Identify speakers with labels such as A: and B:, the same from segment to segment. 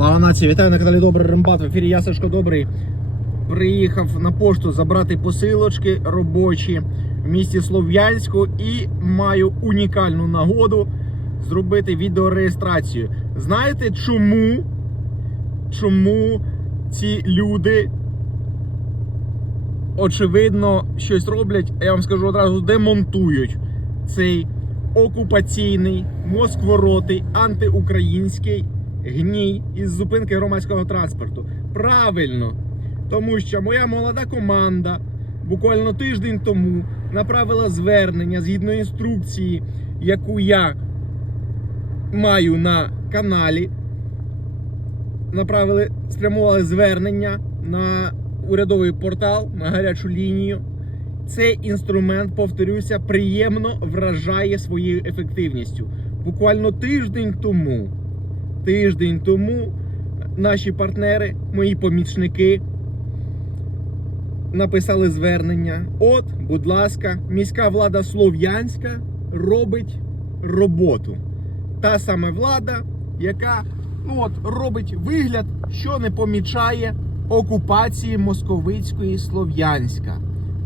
A: Слава нації, вітаю на каналі Добрий Рембат. В ефірі я Сашко Добрий. Приїхав на пошту забрати посилочки робочі в місті Слов'янську і маю унікальну нагоду зробити відеореєстрацію. Знаєте чому? Чому ці люди очевидно щось роблять, я вам скажу одразу, демонтують цей окупаційний, москворотий, антиукраїнський гній із зупинки громадського транспорту. Правильно, тому що моя молода команда буквально тиждень тому направила звернення згідно інструкції, яку я маю на каналі. Направили, спрямували звернення на урядовий портал, на гарячу лінію. Цей інструмент, повторюся, приємно вражає своєю ефективністю. Буквально тиждень тому, тиждень тому наші партнери, мої помічники, написали звернення. От, будь ласка, міська влада Слов'янська робить роботу. Та саме влада, яка ну от, робить вигляд, що не помічає окупації московицької Слов'янська.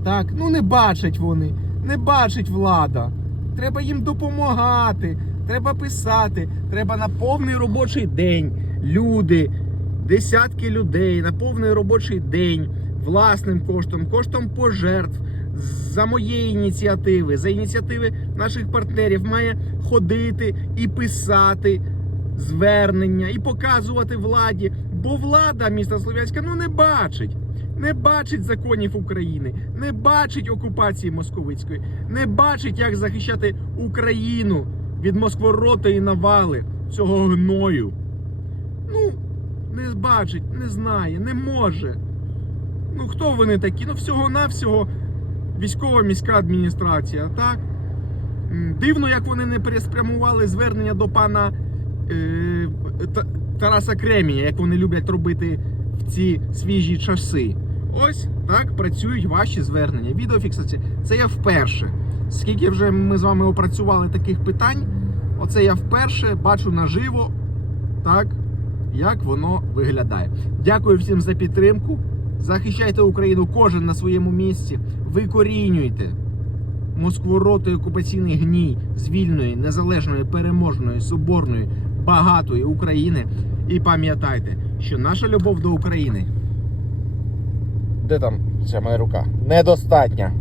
A: Так, ну не бачать вони, не бачить влада. Треба їм допомагати, треба писати, треба на повний робочий день. Люди, десятки людей на повний робочий день власним коштом, коштом пожертв. За моєї ініціативи, за ініціативи наших партнерів має ходити і писати звернення, і показувати владі. Бо влада міста Слов'янська ну не бачить. Не бачить законів України, не бачить окупації московицької, не бачить, як захищати Україну від москворотої навали цього гною. Ну, не бачить, не знає, не може. Ну хто вони такі? Ну всього-навсього військова міська адміністрація, так? Дивно, як вони не переспрямували звернення до пана е, Тараса Кремія, як вони люблять робити в ці свіжі часи. Ось так працюють ваші звернення. Відеофіксація. Це я вперше. Скільки вже ми з вами опрацювали таких питань, оце я вперше бачу наживо, так, як воно виглядає. Дякую всім за підтримку. Захищайте Україну кожен на своєму місці. Викорінюйте москворотий окупаційний гній з вільної, незалежної, переможної, соборної, багатої України. І пам'ятайте, що наша любов до України. Де там ця моя рука? Недостатня.